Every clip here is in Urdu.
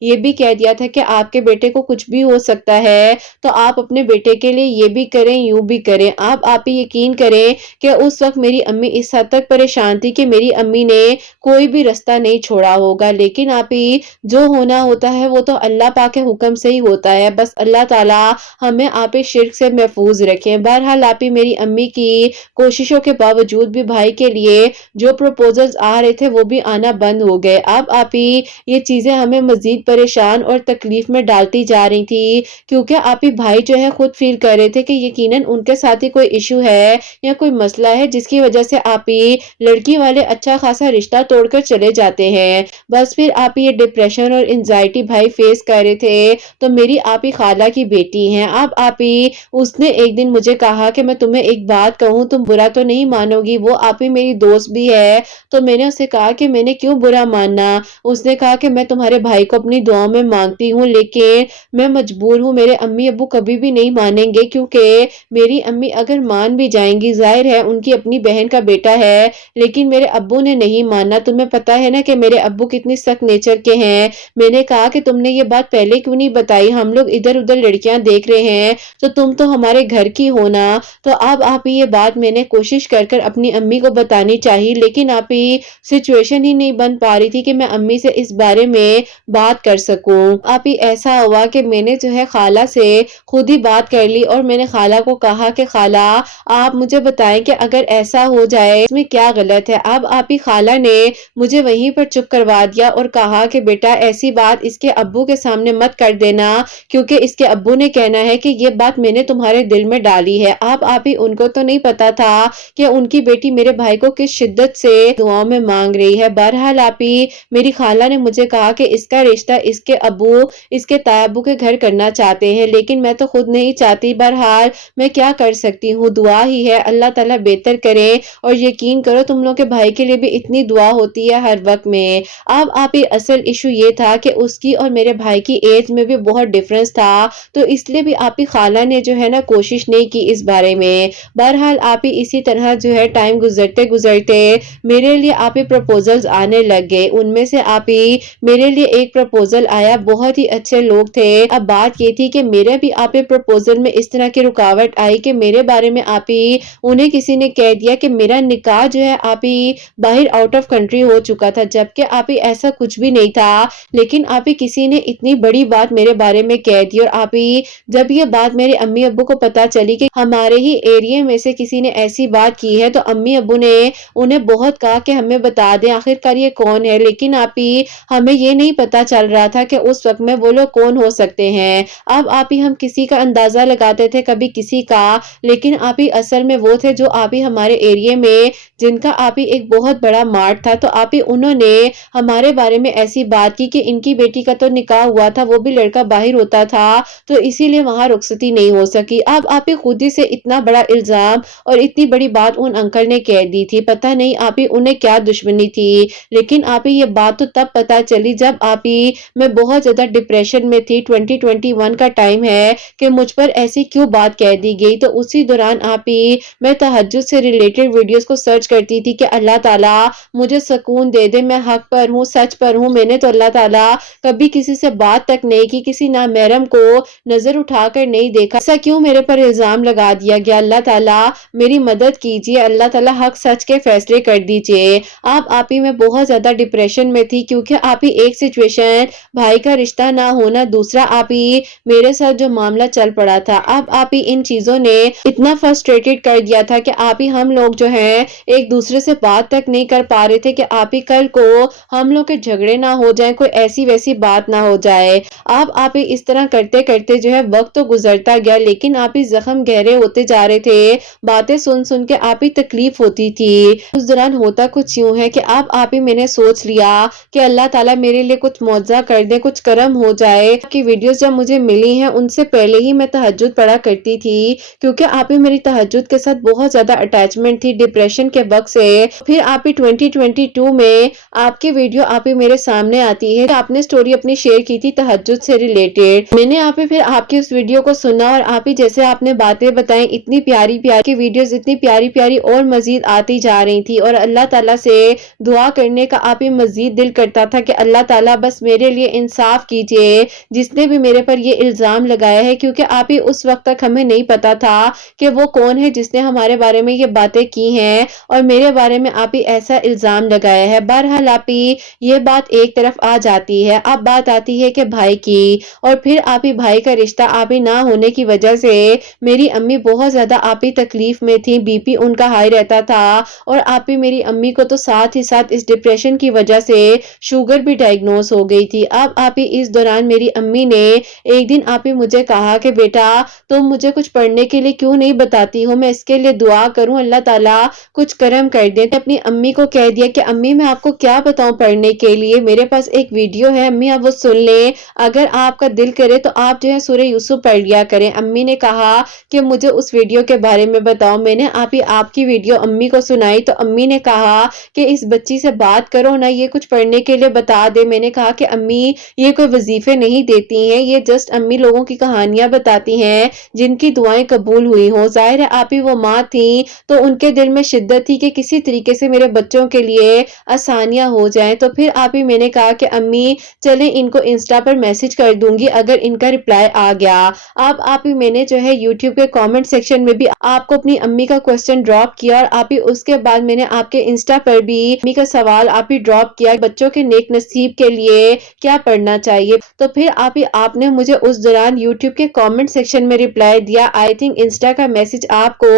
یہ بھی کہہ دیا تھا کہ آپ کے بیٹے کو کچھ بھی ہو سکتا ہے، تو آپ اپنے بیٹے کے لیے یہ بھی کریں یوں بھی کریں۔ آپ ہی یقین کریں کہ اس وقت میری امی اس حد تک پریشان تھی کہ میری امی نے کوئی بھی رستہ نہیں چھوڑا ہوگا، لیکن آپ ہی جو ہونا ہوتا ہے وہ تو اللہ پاک کے حکم سے ہی ہوتا ہے، بس اللہ تعالی ہمیں آپ ہی شرک سے محفوظ رکھیں۔ بہرحال آپ ہی میری امی کی کوششوں کے باوجود بھی بھائی کے لیے جو پروپوزلز آ رہے تھے وہ بھی آنا بند ہو گئے۔ اب آپ ہی یہ چیزیں ہمیں مزید پریشان اور تکلیف میں ڈالتی جا رہی تھی، کیونکہ آپ ہی بھائی جو ہے خود فیل کر رہے تھے کہ یقیناً ان کے ساتھ ہی کوئی ایشو ہے یا کوئی مسئلہ ہے جس کی وجہ سے آپ ہی لڑکی والے اچھا خاصا رشتہ توڑ کر چلے جاتے ہیں۔ بس پھر آپ یہ ڈپریشن اور انزائٹی بھائی فیس کر رہے تھے، تو میری آپ ہی خالہ کی بیٹی ہیں، اب آپ ہی اس نے ایک دن مجھے کہا کہ میں تمہیں ایک بات کہوں، تم برا تو نہیں مانو گی؟ وہ آپ ہی میری دوست بھی ہے، تو میں نے اسے کہا کہ میں نے کیوں برا ماننا؟ اس نے کہا کہ میں تمہارے بھائی کو اپنی دعاؤں میں مانگتی ہوں، لیکن میں مجبور ہوں، میرے امی ابو کبھی بھی نہیں مانیں گے، کیونکہ میری امی اگر مان بھی جائیں گی، ظاہر ہے ان کی اپنی بہن کا بیٹا ہے، لیکن میرے ابو نے نہیں ماننا۔ تمہیں پتا ہے نا کہ میرے ابو کتنی سخت نیچر کے ہیں۔ میں نے کہا کہ تم نے یہ بات پہلے کیوں نہیں بتائی؟ ہم لوگ ادھر ادھر لڑکیاں دیکھ رہے ہیں تو تم تو ہمارے گھر کی ہونا۔ تو اب آپ یہ بات میں نے کوشش کر کر اپنی امی کو بتانی چاہیے، لیکن آپ سچویشن ہی نہیں بن پا رہی تھی کہ میں امی سے اس بارے میں بات کر سکوں۔ آپ ایسا ہوا کہ میں نے جو ہے خالہ سے خود ہی بات کر لی، اور میں نے خالہ کو کہا کہ خالہ آپ مجھے بتائیں کہ اگر ایسا ہو جائے اس میں کیا غلط ہے؟ اب آپ ہی خالہ نے مجھے وہیں پر چپ کروا دیا اور کہا کہ بیٹا ایسی بات اس کے ابو کے سامنے مت کر دینا، کیونکہ اس کے ابو نے کہنا ہے کہ یہ بات میں نے تمہارے دل میں ڈالی ہے۔ اب آپ ہی ان کو تو نہیں پتا تھا کہ ان کی بیٹی میرے بھائی کو کس شدت سے دعاؤں میں مانگ رہی ہے۔ بہرحال آپ ہی میری خالہ نے مجھے کہا کہ اس کا رشتہ اس کے ابو اس کے تایا ابو کے گھر کرنا چاہتے ہیں، لیکن میں تو خود نہیں چاہتی۔ بہرحال میں کیا کر سکتی ہوں، دعا ہی ہے، اللہ تعالیٰ بہتر کرے، اور یقین کرو تم لوگ کے بھائی کے لیے بھی اتنی دعا ہوتی ہے ہر وقت میں۔ اب آپ ہی اصل ایشو یہ تھا کہ اس کی اور میرے بھائی کی ایج میں بھی بہت ڈفرنس تھا، تو اس لیے بھی آپ ہی خالہ نے جو ہے نا کوشش نہیں کی اس بارے میں۔ بہرحال آپ ہی اسی طرح جو ہے ٹائم گزرتے گزرتے میرے لیے آپ ہی پروپوزلز آنے لگ گئے۔ ان میں سے آپ ہی میرے لیے ایک پروپوزل آیا، بہت ہی اچھے لوگ تھے۔ اب بات یہ تھی کہ میرے بھی آپ ہی پروپوزل میں اس طرح کی رکاوٹ آئی کہ میرے بارے میں آپ ہی انہیں کسی نے کہہ دیا کہ میرا نکاح جو ہے آپ ہی باہر آؤٹ آف کنٹری ہو چکا تھا، جبکہ آپ ہی ایسا کچھ بھی نہیں تھا، لیکن آپ ہی کسی نے اتنی بڑی بات میرے بارے میں کہہ دی۔ اور آپ ہی جب یہ بات میرے امی ابو کو پتا چلی کہ ہمارے ہی ایریے میں سے کسی نے ایسی بات کی ہے، تو امی ابو نے انہیں بہت کہا کہ ہمیں بتا دیں آخرکار یہ کون ہے، لیکن آپ ہی ہمیں یہ نہیں پتا چل رہا تھا کہ اس وقت میں وہ لوگ کون ہو سکتے ہیں۔ اب آپ ہی ہم کسی کا اندازہ لگاتے تھے، کبھی کسی کا، لیکن آپ ہی اصل میں وہ تھے جو آپ ہی ہمارے ایریے میں جن کا آپ ہی ایک بہت بڑا مارٹ تھا، تو آپ ہی انہوں نے ہمارے بارے میں ایسی بات کی کہ ان کی بیٹی کا تو نکاح ہوا تھا، وہ بھی لڑکا باہر ہوتا تھا، تو اسی لیے وہاں رخصتی نہیں ہو سکی۔ اب آپ ہی خود ہی سے اتنا بڑا الزام اور اتنی بڑی بات ان انکل نے کہہ دی تھی، پتہ نہیں آپ ہی انہیں کیا دشمنی تھی، لیکن آپ ہی یہ بات تو تب پتہ چلی جب آپ ہی میں بہت زیادہ ڈپریشن میں تھی۔ 2021 کا ٹائم ہے کہ مجھ پر ایسی کیوں بات کہہ دی گئی، تو اسی دوران آپ ہی میں تہجد سے ریلیٹڈ ویڈیوز کو سرچ کرتی تھی کہ اللہ تعالیٰ مجھے سکون دے دے، میں حق پر ہوں، سچ پر ہوں، میں نے تو اللہ تعالیٰ کبھی کسی سے بات تک نہیں کی، کسی نامحرم کو نظر اٹھا کر نہیں دیکھا، ایسا کیوں میرے پر الزام لگا دیا گیا؟ اللہ تعالیٰ میری مدد کیجیے، اللہ تعالیٰ حق سچ کے فیصلے کر دیجیے۔ آپ ہی میں بہت زیادہ ڈپریشن میں تھی، کیونکہ آپ ہی ایک سچویشن بھائی کا رشتہ نہ ہونا، دوسرا آپ ہی میرے ساتھ جو معاملہ چل پڑا تھا، اب آپ ہی ان چیزوں نے اتنا فرسٹریٹڈ کر دیا تھا کہ آپ ہی ہم لوگ جو ہیں ایک دوسرے سے بات تک نہیں کر پا رہے تھے کہ آپ ہی کل کو ہم لوگ کے جھگڑے نہ ہو جائیں، کوئی ایسی ویسی بات نہ ہو جائے۔ اب آپ ہی اس طرح کرتے کرتے جو ہے وقت تو گزرتا گیا، لیکن آپ ہی زخم گہرے ہوتے جا رہے تھے، باتیں سن سن کے آپ ہی تکلیف ہوتی تھی۔ اس دوران ہوتا کچھ یوں ہے کہ اب آپ ہی میں نے سوچ لیا کہ اللہ تعالیٰ میرے لیے کچھ معجزہ کر دے، کچھ کرم ہو جائے۔ آپ کی ویڈیوز جب مجھے ملی ہیں ان سے پہلے ہی میں تہجد پڑھا کرتی تھی، کیونکہ آپ ہی میری تہجد کے ساتھ بہت زیادہ اٹیچمنٹ تھی ڈپریشن کے وقت سے۔ پھر آپ ہی 2022 میں آپ کی ویڈیو آپ ہی میرے سامنے آتی ہے، آپ نے سٹوری اپنی شیئر کی تھی تہجد سے ریلیٹڈ، میں نے آپ ہی پھر آپ کی اس ویڈیو کو سنا، اور آپ ہی جیسے آپ نے باتیں بتائیں اتنی پیاری پیاری کی ویڈیوز اتنی پیاری پیاری اور مزید آتی جا رہی تھی، اور اللہ تعالیٰ سے دعا کرنے کا آپ ہی مزید دل دل کرتا تھا کہ اللہ تعالیٰ بس میرے لیے انصاف کیجیے جس نے بھی میرے پر یہ الزام لگایا ہے، کیونکہ آپ ہی اس وقت تک ہمیں نہیں پتا تھا کہ وہ کون ہے جس نے ہمارے بارے میں یہ باتیں کی ہیں اور میرے بارے میں آپ ہی ایسا الزام لگایا ہے۔ بہرحال آپ ہی یہ بات ایک طرف آ جاتی ہے، اب بات آتی ہے کہ بھائی کی، اور پھر آپ ہی بھائی کا رشتہ آپ ہی نہ ہونے کی وجہ سے میری امی بہت زیادہ آپ ہی تکلیف میں تھی، بی پی ان کا ہائی رہتا تھا، اور آپ ہی میری امی کو تو ساتھ ہی ساتھ اس ڈپریشن کی وجہ سے شوگر بھی ڈائگنوز ہو گئی تھی۔ اب آپ ہی اس دوران میری امی نے ایک دن آپ ہی مجھے کہا کہ بیٹا تم مجھے کچھ پڑھنے کے لیے کیوں نہیں بتاتی ہو، میں اس کے لیے دعا کروں اللہ تعالیٰ کچھ کرم کر دے۔ اپنی امی کو کہہ دیا کہ امی میں آپ کو کیا بتاؤں پڑھنے کے لیے، میرے پاس ایک ویڈیو ہے امی آپ وہ سن لیں، اگر آپ کا دل کرے تو آپ جو ہے سورہ یوسف پڑھ لیا کریں۔ امی نے کہا کہ مجھے اس ویڈیو کے بارے میں بتاؤ، میں نے آپ کی ویڈیو امی کو سنائی تو امی نے کہا کہ اس بچی سے بات کرو نا، یہ کچھ پڑھنے کے لیے بتا دے۔ میں نے کہا کہ امی یہ کوئی وظیفے نہیں دیتی ہیں، یہ جسٹ امی لوگوں کی کہانیاں بتاتی ہیں جن کی دعائیں قبول ہوئی ہوں۔ ظاہر ہے آپ ہی وہ ماں تھیں تو ان کے دل میں شدت تھی کہ کسی طریقے سے میرے بچوں کے لیے آسانیاں ہو جائیں، تو پھر آپ ہی میں نے کہا کہ امی چلیں ان کو انسٹا پر میسج کر دوں گی اگر ان کا رپلائی آ گیا۔ اب آپ ہی میں نے جو ہے یوٹیوب کے کامنٹ سیکشن میں بھی آپ کو اپنی امی کا کوسچن ڈراپ کیا، اور آپ ہی اس کے بعد میں نے آپ کے انسٹا پر بھی امی کا سوال آپ ہی ڈراپ کیا بچوں کے نیک نصیب کے لیے کیا پڑھنا چاہیے، تو پھر آپ نے مجھے اس دوران یوٹیوب کے کامنٹ سیکشن میں رپلائی دیا۔ آئی تھنک انسٹا کا میسج آپ کو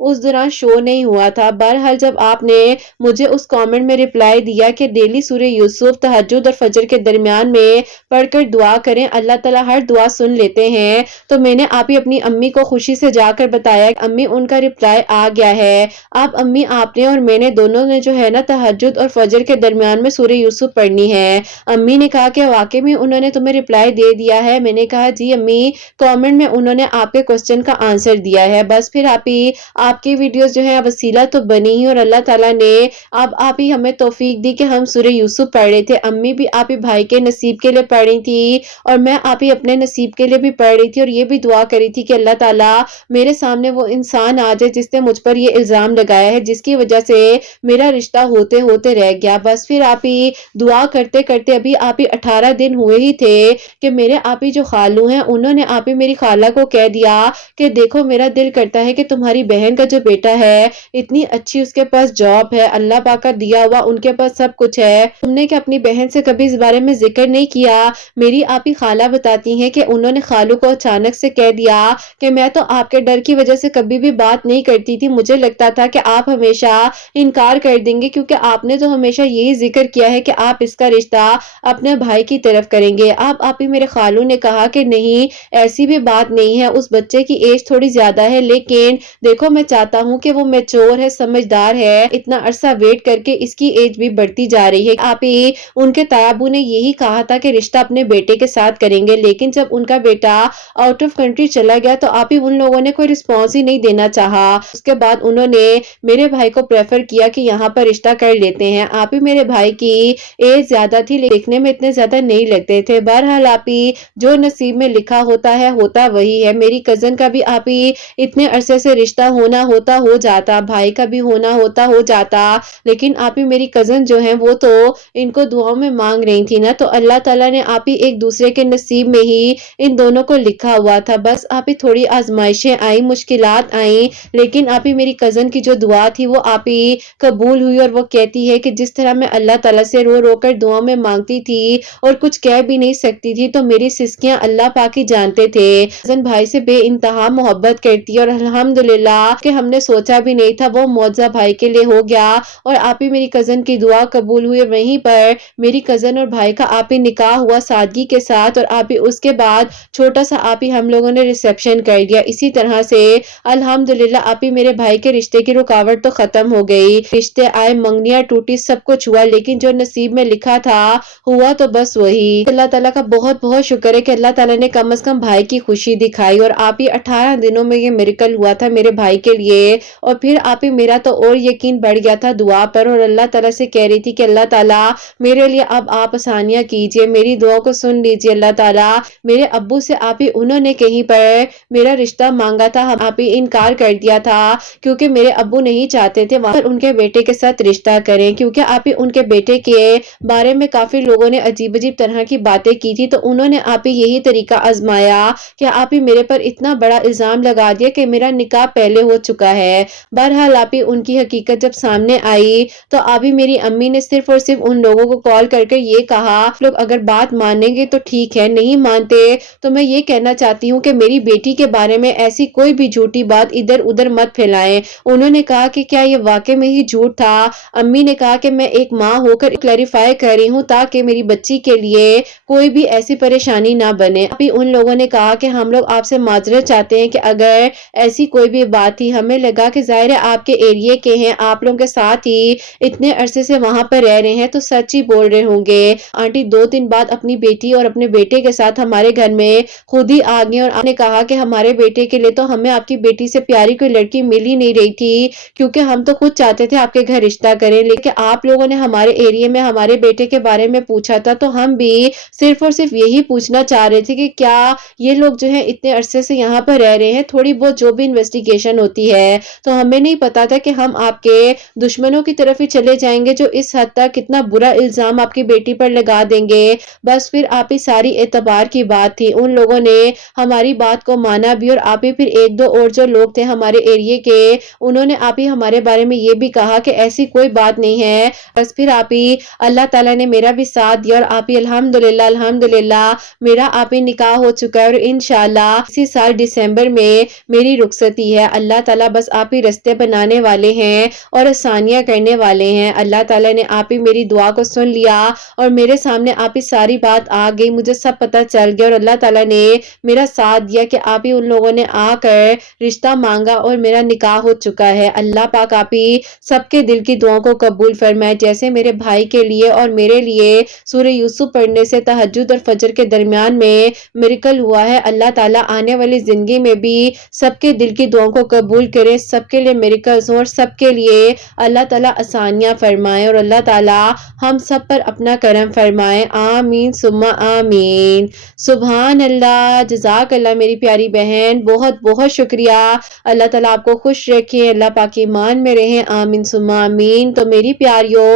اس دوران شو نہیں ہوا تھا۔ بہرحال جب آپ نے مجھے اس کامنٹ میں رپلائی دیا کہ ڈیلی سورہ یوسف تہجد اور فجر کے درمیان میں پڑھ کر دعا کریں، اللہ تعالیٰ ہر دعا سن لیتے ہیں، تو میں نے آپ ہی اپنی امی کو خوشی سے جا کر بتایا کہ امی ان کا رپلائی آ گیا ہے۔ اب امی آپ نے اور میں نے دونوں نے جو ہے نا تہجد اور فجر کے درمیان میں سورہ یوسف پڑھنی ہے۔ امی نے کہا کہ واقعی میں انہوں نے تمہیں رپلائی دے دیا ہے؟ میں نے کہا جی امی، کامنٹ میں انہوں نے آپ کے کوسچن کا آنسر دیا ہے۔ بس پھر آپ کی ویڈیوز جو ہے وسیلہ تو بنی ہی، اور اللہ تعالیٰ نے اب آپ ہی ہمیں توفیق دی کہ ہم سورہ یوسف پڑھ رہے تھے۔ امی بھی آپ ہی بھائی کے نصیب کے لیے پڑھ رہی تھی اور میں آپ ہی اپنے نصیب کے لیے بھی پڑھ رہی تھی، اور یہ بھی دعا کری تھی کہ اللہ تعالیٰ میرے سامنے وہ انسان آ جائے جس نے مجھ پر یہ الزام لگایا ہے، جس کی وجہ سے میرا رشتہ ہوتے ہوتے رہ گیا۔ بس پھر آپ ہی دعا کرتے کرتے ابھی آپ ہی 18 دن ہوئے ہی تھے کہ میرے آپ ہی جو خالو ہیں انہوں نے آپ ہی میری خالہ کو کہہ دیا کہ دیکھو میرا دل کرتا ہے کہ تمہاری بہن کا جو بیٹا ہے اتنی اچھی اس کے پاس جاب ہے، اللہ پاک کا دیا ہوا ان کے پاس سب کچھ ہے، تم نے کہ اپنی بہن سے کبھی اس بارے میں ذکر نہیں کیا؟ میری آپ ہی خالہ بتاتی ہیں کہ انہوں نے خالو کو اچانک سے کہہ دیا کہ میں تو آپ کے ڈر کی وجہ سے کبھی بھی بات نہیں کرتی تھی، مجھے لگتا تھا کہ آپ ہمیشہ انکار کر دیں گے، کیونکہ آپ نے تو ہمیشہ یہی ذکر کیا ہے کہ آپ اس کا رشتہ اپنے بھائی کی طرف کریں گے۔ اب آپ ہی میرے خالو نے کہا کہ نہیں ایسی بھی بات نہیں ہے، اس بچے کی ایج تھوڑی زیادہ ہے لیکن دیکھو میں چاہتا ہوں کہ وہ میچور ہے، سمجھدار ہے، اتنا عرصہ ویٹ کر کے اس کی ایج بھی بڑھتی جا رہی ہے۔ آپ ہی ان کے تایابو نے یہی کہا تھا کہ رشتہ اپنے بیٹے کے ساتھ کریں گے، لیکن جب ان کا بیٹا آؤٹ آف کنٹری چلا گیا تو آپ ہی ان لوگوں نے کوئی رسپانس ہی نہیں دینا چاہا۔ اس کے بعد انہوں نے میرے بھائی کو پریفر کیا کہ یہاں پر رشتہ کر لیتے ہیں۔ آپ ہی میرے بھائی کی ایج زیادہ تھی، دیکھنے میں اتنے زیادہ نہیں لگتے تھے۔ بہرحال آپ ہی جو نصیب میں لکھا ہوتا ہے ہوتا وہی ہے۔ میری کزن کا بھی آپ ہی اتنے عرصے سے رشتہ ہونا ہوتا ہو جاتا، بھائی کا بھی ہونا ہوتا ہو جاتا، لیکن آپ ہی میری کزن جو ہیں وہ تو ان کو دعاؤں میں مانگ رہی تھی نا، تو اللہ تعالیٰ نے آپ ہی ایک دوسرے کے نصیب میں ہی ان دونوں کو لکھا ہوا تھا۔ بس آپ ہی تھوڑی آزمائشیں آئیں، مشکلات آئیں، لیکن آپ ہی میری کزن کی جو دعا تھی وہ آپ ہی قبول ہوئی، اور وہ کہتی ہے کہ جس طرح میں اللہ تعالیٰ سے رو رو کر دعا میں مانگتی تھی اور کچھ کہہ بھی نہیں سکتی تھی، تو میری سسکیاں اللہ پاک ہی جانتے تھے کزن بھائی سے بے انتہا محبت کرتی ہے، اور الحمدللہ کہ ہم نے سوچا بھی نہیں تھا وہ معجزہ بھائی کے لیے ہو گیا، اور آپ ہی میری کزن کی دعا قبول ہوئی۔ وہیں پر میری کزن اور بھائی کا آپ ہی نکاح ہوا سادگی کے ساتھ، اور آپ ہی اس کے بعد چھوٹا سا آپ ہی ہم لوگوں نے ریسیپشن کر دیا۔ اسی طرح سے الحمدللہ آپ ہی میرے بھائی کے رشتے کی رکاوٹ تو ختم ہو گئی، رشتے آئے، منگنیاں ٹوٹی، سب کچھ ہوا، لیکن جو نصیب میں لکھا تھا ہوا تو بس وہی۔ اللہ تعالیٰ کا بہت بہت شکر ہے کہ اللہ تعالیٰ نے کم از کم بھائی کی خوشی دکھائی، اور آپ ہی 18 دنوں میں یہ میریکل ہوا تھا میرے بھائی کے لیے، اور پھر آپ ہی میرا تو اور یقین بڑھ گیا تھا دعا پر، اور اللہ تعالیٰ سے کہہ رہی تھی کہ اللہ تعالیٰ میرے لیے اب آپ آسانیاں کیجئے، میری دعاؤں کو سن لیجئے اللہ تعالیٰ۔ میرے ابو سے آپ ہی انہوں نے کہیں پر میرا رشتہ مانگا تھا، آپ ہی انکار کر دیا تھا، کیونکہ میرے ابو نہیں چاہتے تھے وہاں پر ان کے بیٹے کے ساتھ رشتہ کریں، کیونکہ آپ ہی ان کے بیٹے کے بارے میں کافی لوگوں نے عجیب عجیب طرح کی باتیں کی تھی، تو انہوں نے آپ ہی یہی طریقہ آزمایا کہ آپ ہی میرے پر اتنا بڑا الزام لگا دیا کہ میرا نکاح پہلے ہو چکا ہے۔ بہرحال آپ ہی ان کی حقیقت جب سامنے آئی تو آپ ہی میری امی نے صرف اور صرف ان لوگوں کو کال کر کے یہ کہا، لوگ اگر بات مانیں گے تو ٹھیک ہے، نہیں مانتے تو میں یہ کہنا چاہتی ہوں کہ میری بیٹی کے بارے میں ایسی کوئی بھی جھوٹی بات ادھر ادھر مت پھیلائیں۔ انہوں نے کہا کہ کیا یہ واقع میں ہی جھوٹ تھا؟ امی نے کہا کہ میں ایک ماں ہو کر کلیریفائی کر رہی ہوں تاکہ میری بچی کے لیے کوئی بھی ایسی پریشانی نہ بنے۔ ابھی ان لوگوں نے کہا کہ ہم لوگ آپ سے معذرت چاہتے ہیں کہ اگر ایسی کوئی بھی بات تھی، ہمیں لگا کہ ظاہر ہے آپ کے ایریے کے ہیں، آپ لوگوں کے ساتھ ہی اتنے عرصے سے وہاں پر رہ رہے ہیں تو سچ ہی بول رہے ہوں گے۔ آنٹی 2 دن بعد اپنی بیٹی اور اپنے بیٹے کے ساتھ ہمارے گھر میں خود ہی آ گئی اور آپ نے کہا کہ ہمارے بیٹے کے لیے تو ہمیں آپ کی بیٹی سے پیاری کوئی لڑکی مل ہی نہیں رہی تھی، کیونکہ ہم تو خود چاہتے تھے آپ کے گھر رشتہ کریں، لیکن آپ لوگوں نے ہمارے ایریے میں ہمارے بیٹے کے بارے میں پوچھا تھا تو ہم بھی صرف اور صرف یہی پوچھنا چاہ رہے تھے کہ کیا یہ لوگ جو ہے اتنے عرصے سے یہاں پر رہ رہے ہیں، تھوڑی بہت جو بھی انویسٹیگیشن ہوتی ہے تو ہمیں نہیں پتا تھا کہ ہم آپ کے دشمنوں کی طرف ہی چلے جائیں گے جو اس حد تک کتنا برا الزام آپ کی بیٹی پر لگا دیں گے۔ بس پھر آپ ہی ساری اعتبار کی بات تھی، ان لوگوں نے ہماری بات کو مانا بھی، اور آپ ہی پھر 1-2 اور جو لوگ تھے ہمارے ایریے کے، انہوں نے آپ ہی ہمارے بارے میں یہ بھی کہا کہ ایسی کوئی بات نہیں ہے۔ بس پھر آپ ہی اللہ تعالیٰ نے میرا بھی ساتھ دیا اور آپ ہی الحمدللہ میرا آپ ہی نکاح ہو چکا ہے، اور انشاءاللہ اسی سال دسمبر میں میری رخصتی ہے۔ اللہ تعالیٰ بس آپ ہی رستے بنانے والے ہیں اور آسانیاں کرنے والے ہیں۔ اللہ تعالیٰ نے آپ ہی میری دعا کو سن لیا اور میرے سامنے آپ ہی ساری بات آ گئی، مجھے سب پتہ چل گیا، اور اللہ تعالیٰ نے میرا ساتھ دیا کہ آپ ہی ان لوگوں نے آ کر رشتہ مانگا اور میرا نکاح ہو چکا ہے۔ اللہ پاک آپ ہی سب کے دل کی دعاؤں کو قبول فرمائے، جیسے میرے بھائی کے لیے اور میرے لیے سورہ یوسف پڑھنے سے تہجد اور فجر کے درمیان میں میریکل ہوا ہے۔ اللہ تعالیٰ آنے والی زندگی میں بھی سب کے دل کی دعاؤں کو قبول کرے، سب کے لیے میریکلز ہوں اور سب کے لیے اللہ تعالیٰ آسانیاں فرمائے، اور اللہ تعالیٰ ہم سب پر اپنا کرم فرمائے، آمین ثم آمین۔ سبحان اللہ، جزاک اللہ میری پیاری بہن، بہت بہت شکریہ۔ اللہ تعالیٰ آپ کو خوش رکھے، اللہ پاک ایمان میں رہیں، آمین ثم آمین۔ تو میری پیاریوں،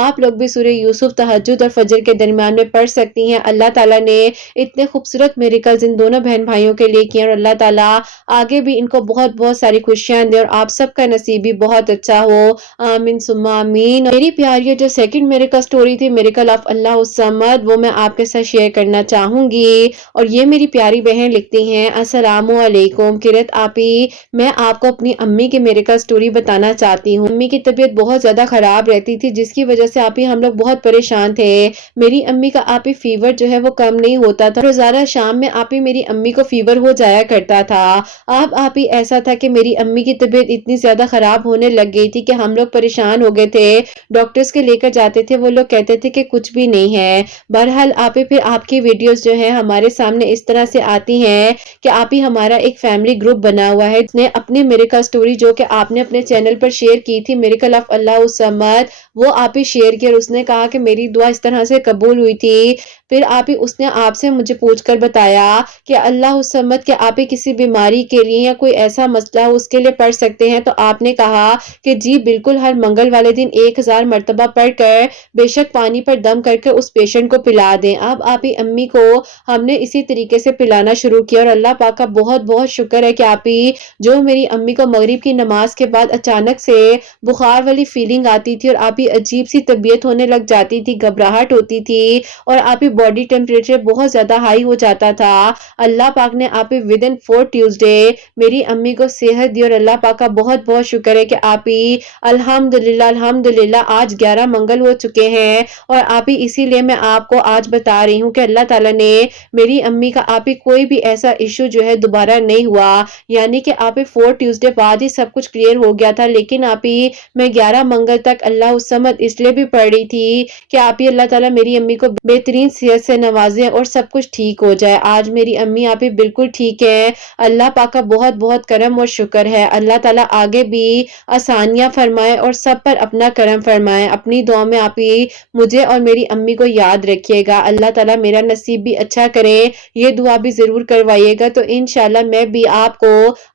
آپ لوگ بھی سورہ یوسف تہجد اور فجر کے درمیان میں پڑھ سکتی ہیں۔ اللہ تعالیٰ نے اتنے خوبصورت میریکلز ان دونوں بہن بھائیوں کے لیے کیے، اور اللہ تعالیٰ آگے بھی ان کو بہت بہت ساری خوشیاں دے اور آپ سب کا نصیب بھی بہت اچھا ہو، آمین ثم آمین۔ میری پیاریوں، جو سیکنڈ میریکل سٹوری تھی، میریکل آف اللہ الصمد، وہ میں آپ کے ساتھ شیئر کرنا چاہوں گی، اور یہ میری پیاری بہن لکھتی ہیں، السلام علیکم قرت آپی، میں آپ کو اپنی امی کی میریکل سٹوری بتانا چاہتی ہوں۔ امی کی طبیعت بہت زیادہ خراب رہتی تھی، جس کی وجہ سے آپی ہم لوگ بہت پریشان تھے۔ میری امی کا آپی فیور جو ہے وہ کم نہیں ہوتا تھا، روزانہ شام میں آپی میری امی کو فیور ہو جایا کرتا تھا۔ اب آپی ایسا تھا کہ میری امی کی طبیعت اتنی زیادہ خراب ہونے لگ گئی تھی کہ ہم لوگ پریشان ہو گئے تھے، ڈاکٹرز کے لے کر جاتے تھے، وہ لوگ کہتے تھے کہ کچھ بھی نہیں ہے۔ بہرحال آپی پھر آپ کی ویڈیوز جو ہیں ہمارے سامنے اس طرح سے آتی ہیں کہ آپی ہمارا ایک فیملی گروپ بنا ہوا ہے، جس نے اپنی میریکل سٹوری جو کہ آپ نے اپنے چینل پر شیئر کی تھی، میریکل آف اللہ الصمد، وہ آپی شیئر کی، اور اس نے کہا کہ میری دعا اس طرح سے قبول ہوئی تھی۔ پھر آپی اس نے آپ سے مجھے پوچھ کر بتایا کہ اللہ الصمد کے آپی کسی بیماری کے لیے یا کوئی ایسا مسئلہ ہو اس کے لیے پڑھ سکتے ہیں، تو آپ نے کہا کہ جی بالکل، ہر منگل والے دن 1000 مرتبہ پڑھ کر بے شک پانی پر دم کر کے اس پیشنٹ کو پلا دیں۔ اب آپی امی کو ہم نے اسی طریقے سے پلانا شروع کیا، اور اللہ پاک کا بہت بہت شکر ہے کہ آپی جو میری امی کو مغرب کی نماز کے بعد اچانک سے بخار والی فیلنگ آتی تھی، اور آپی عجیب سی طبیعت ہونے لگ جاتی تھی، گھبراہٹ ہوتی تھی، اور آپی باڈی ٹیمپریچر بہت زیادہ ہائی ہو جاتا تھا، اللہ پاک نے آپی ودن 4 ٹیوزڈے میری امی کو صحت دی، اور اللہ پاک کا بہت بہت شکر ہے کہ آپی الحمدللہ آج 11 منگل ہو چکے ہیں، اور آپی اسی لیے میں آپ کو آج بتا رہی ہوں کہ اللہ تعالیٰ نے میری امی کا آپی کوئی بھی ایسا ایشو جو ہے دوبارہ نہیں ہوا، یعنی کہ آپی 4 ٹیوزڈے بعد ہی سب کچھ کلیئر ہو گیا تھا۔ لیکن آپی میں 11 منگل تک اللہ الصمد اس لیے بھی پڑھ رہی تھی کہ آپی اللہ تعالیٰ میری امی کو بہترین صحت صحت سے نوازیں اور سب کچھ ٹھیک ہو جائے۔ آج میری امی آپ بھی بالکل ٹھیک ہے، اللہ پاک کا بہت بہت کرم اور شکر ہے۔ اللہ تعالیٰ آگے بھی آسانیاں فرمائے اور سب پر اپنا کرم فرمائے۔ اپنی دعا میں آپ ہی مجھے اور میری امی کو یاد رکھیے گا۔ اللہ تعالیٰ میرا نصیب بھی اچھا کرے، یہ دعا بھی ضرور کروائیے گا، تو انشاءاللہ میں بھی آپ کو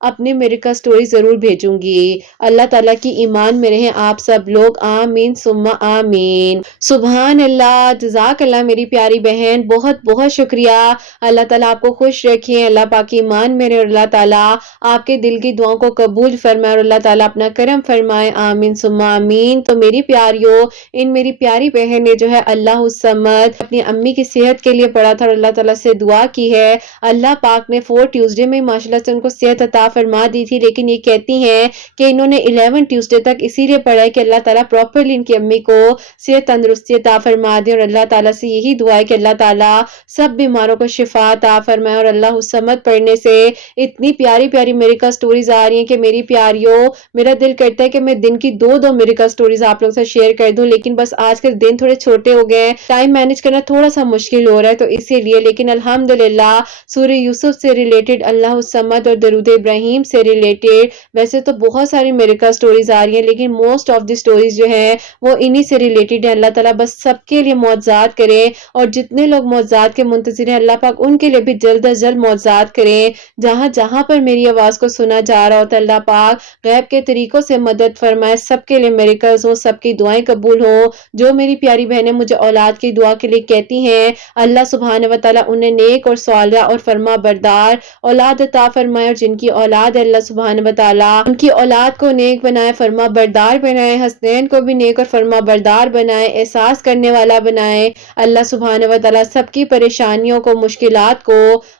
اپنی میریکل سٹوری ضرور بھیجوں گی۔ اللہ تعالیٰ کی ایمان میں رہیں آپ سب لوگ، آمین ثم آمین۔ سبحان اللہ، جزاک اللہ میری پیاری بہن، بہت بہت شکریہ۔ اللہ تعالیٰ آپ کو خوش رکھیں، اللہ پاک کی ایمان میں رہے اور اللہ تعالیٰ آپ کے دل کی دعاؤں کو قبول فرمائے اور اللہ تعالیٰ اپنا کرم فرمائے، آمین ثم آمین۔ تو میری پیاریوں، ان میری پیاری بہن نے جو ہے اللہ الصمد اپنی امی کی صحت کے لیے پڑھا تھا اور اللہ تعالیٰ سے دعا کی ہے۔ اللہ پاک نے 4 ٹیوزڈے میں ماشاءاللہ سے ان کو صحت عطا فرما دی تھی، لیکن یہ کہتی ہیں کہ انہوں نے 11 ٹیوزڈے تک اسی لیے پڑھا ہے کہ اللہ تعالیٰ پراپرلی ان کی امی کو صحت تندرستی عطا فرما دے، اور اللہ تعالیٰ سے یہی دعا ہے کہ اللہ تعالیٰ سب بیماروں کو شفا عطا فرمائے۔ اور اللہ الصمد پڑھنے سے اتنی پیاری پیاری میریکل سٹوریز آ رہی ہیں کہ میری پیاریوں، میرا دل کرتا ہے کہ میں دن کی 2 میریکل سٹوریز آپ لوگ سے شیئر کر دوں، لیکن بس آج کل دن تھوڑے چھوٹے ہو گئے ہیں، ٹائم مینج کرنا تھوڑا سا مشکل ہو رہا ہے، تو اسی لیے لیکن الحمدللہ سورہ یوسف سے ریلیٹڈ، اللہ الصمد اور درود ابراہیم سے ریلیٹڈ ویسے تو بہت ساری میریکل سٹوریز آ رہی ہیں، لیکن موسٹ آف دی سٹوریز جو ہیں وہ انہی سے ریلیٹڈ ہیں۔ اللہ تعالیٰ بس سب کے لیے معجزات کرے، اور جتنے لوگ معجزات کے منتظر ہیں اللہ پاک ان کے لیے بھی جلد از جلد معجزات کریں۔ جہاں جہاں پر میری آواز کو سنا جا رہا ہوتا ہے اللہ پاک غیب کے طریقوں سے مدد فرمائے، سب کے لیے میریکلز ہوں، سب کی دعائیں قبول ہوں۔ جو میری پیاری بہنیں مجھے اولاد کی دعا کے لیے کہتی ہیں، اللہ سبحانہ و تعالیٰ انہیں نیک اور صالحہ اور فرما بردار اولاد عطا فرمائے، اور جن کی اولاد ہے اللہ سبحانہ و تعالیٰ ان کی اولاد کو نیک بنائے، فرما بردار بنائے، حسنین کو بھی نیک اور فرما بردار بنائے، احساس کرنے والا بنائے۔ اللہ سبحانہ و تعالیٰ سب کی پریشانیوں کو، مشکلات کو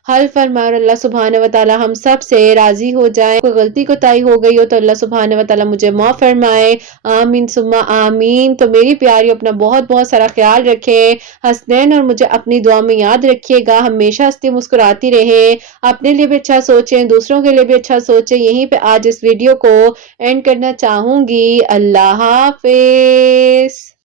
حل فرمائے، اور اللہ سبحانہ و تعالیٰ ہم سب سے راضی ہو جائے۔ کوئی غلطی کوتاہی ہو گئی ہو تو اللہ سبحانہ و تعالیٰ مجھے معاف فرمائے، آمین ثم آمین۔ تو میری پیاری اپنا بہت بہت سارا خیال رکھیں، حسنین اور مجھے اپنی دعا میں یاد رکھیے گا، ہمیشہ ہنستی مسکراتی رہیں، اپنے لیے بھی اچھا سوچیں، دوسروں کے لیے بھی اچھا سوچیں۔ یہیں پہ آج اس ویڈیو کو اینڈ کرنا چاہوں گی۔ اللہ حافظ۔